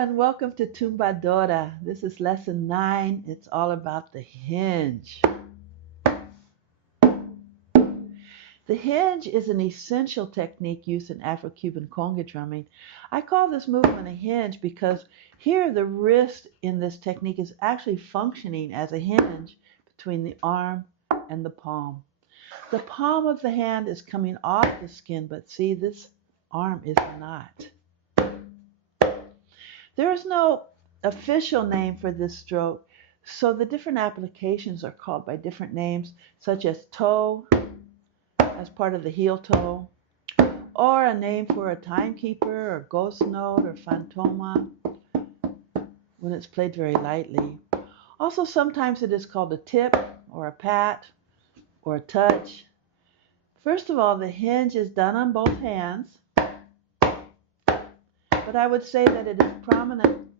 and welcome to Tumbadora. This is lesson 9. It's all about the hinge. The hinge is an essential technique used in Afro-Cuban conga drumming. I call this movement a hinge because here the wrist in this technique is actually functioning as a hinge between the arm and the palm. The palm of the hand is coming off the skin, but see, this arm is not. There is no official name for this stroke, so the different applications are called by different names, such as toe, as part of the heel toe, or a name for a timekeeper, or ghost note, or fantoma, when it's played very lightly. Also, sometimes it is called a tip, or a pat, or a touch. First of all, the hinge is done on both hands, but I would say that it is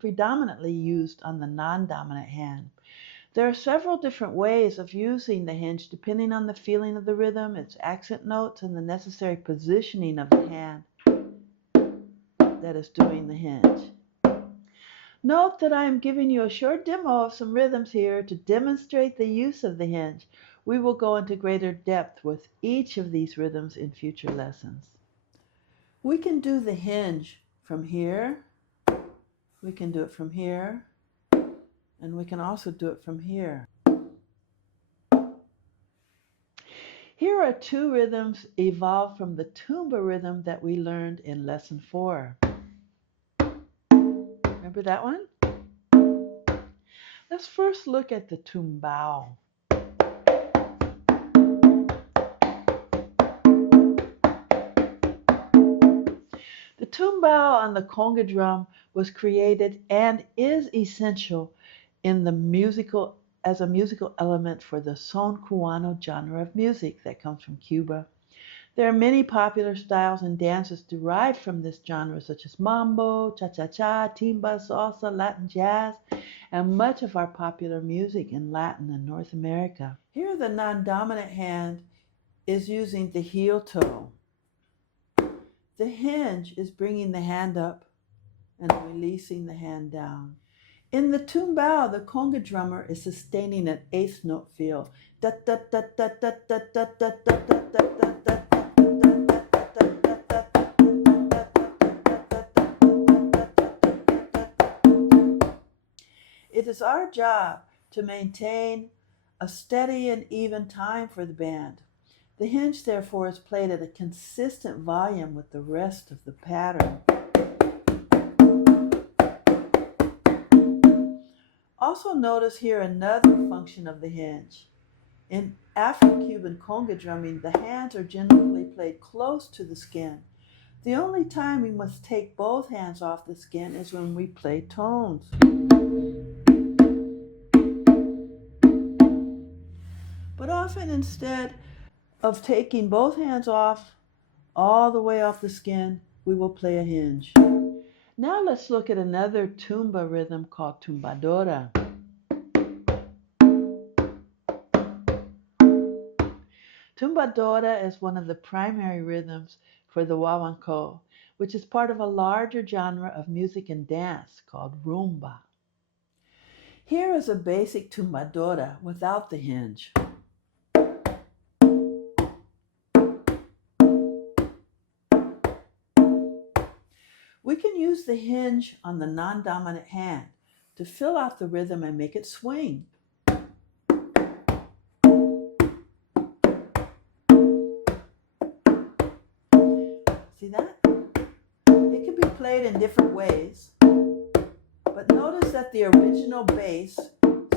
predominantly used on the non-dominant hand. There are several different ways of using the hinge depending on the feeling of the rhythm, its accent notes, and the necessary positioning of the hand that is doing the hinge. Note that I am giving you a short demo of some rhythms here to demonstrate the use of the hinge. We will go into greater depth with each of these rhythms in future lessons. We can do the hinge from here, we can do it from here, and we can also do it from here. Here are two rhythms evolved from the tumba rhythm that we learned in lesson 4. Remember that one? Let's first look at the tumbao. The tumbao on the conga drum was created and is essential in the as a musical element for the son cubano genre of music that comes from Cuba. There are many popular styles and dances derived from this genre, such as mambo, cha-cha-cha, timba, salsa, Latin jazz, and much of our popular music in Latin and North America. Here, the non-dominant hand is using the heel toe. The hinge is bringing the hand up and releasing the hand down. In the tumbao, the conga drummer is sustaining an eighth note feel. It is our job to maintain a steady and even time for the band. The hinge, therefore, is played at a consistent volume with the rest of the pattern. Also notice here another function of the hinge. In Afro-Cuban conga drumming, the hands are generally played close to the skin. The only time we must take both hands off the skin is when we play tones. But often, instead of taking both hands off, all the way off the skin, we will play a hinge. Now let's look at another tumba rhythm called tumbadora. Tumbadora is one of the primary rhythms for the guaguancó, which is part of a larger genre of music and dance called rumba. Here is a basic tumbadora without the hinge. We can use the hinge on the non-dominant hand to fill out the rhythm and make it swing. See that? It can be played in different ways, but notice that the original bass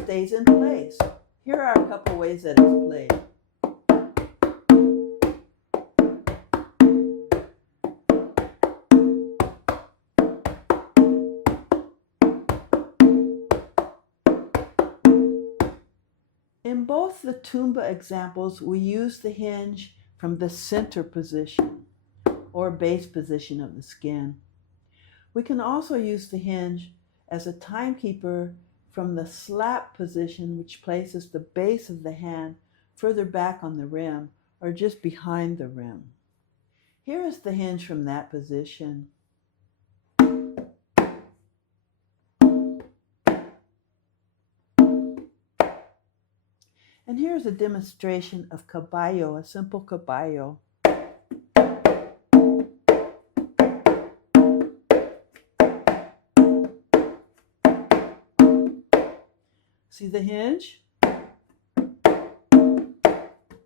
stays in place. Here are a couple ways that it's played. In both the tumba examples, we use the hinge from the center position or base position of the skin. We can also use the hinge as a timekeeper from the slap position, which places the base of the hand further back on the rim or just behind the rim. Here is the hinge from that position. And here's a demonstration of caballo, a simple caballo. See the hinge?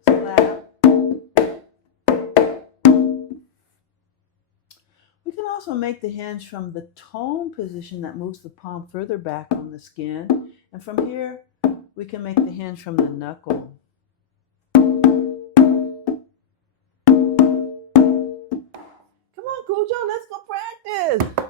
Slap. We can also make the hinge from the tone position that moves the palm further back on the skin. And from here, we can make the hinge from the knuckle. Come on, Cujo, let's go practice.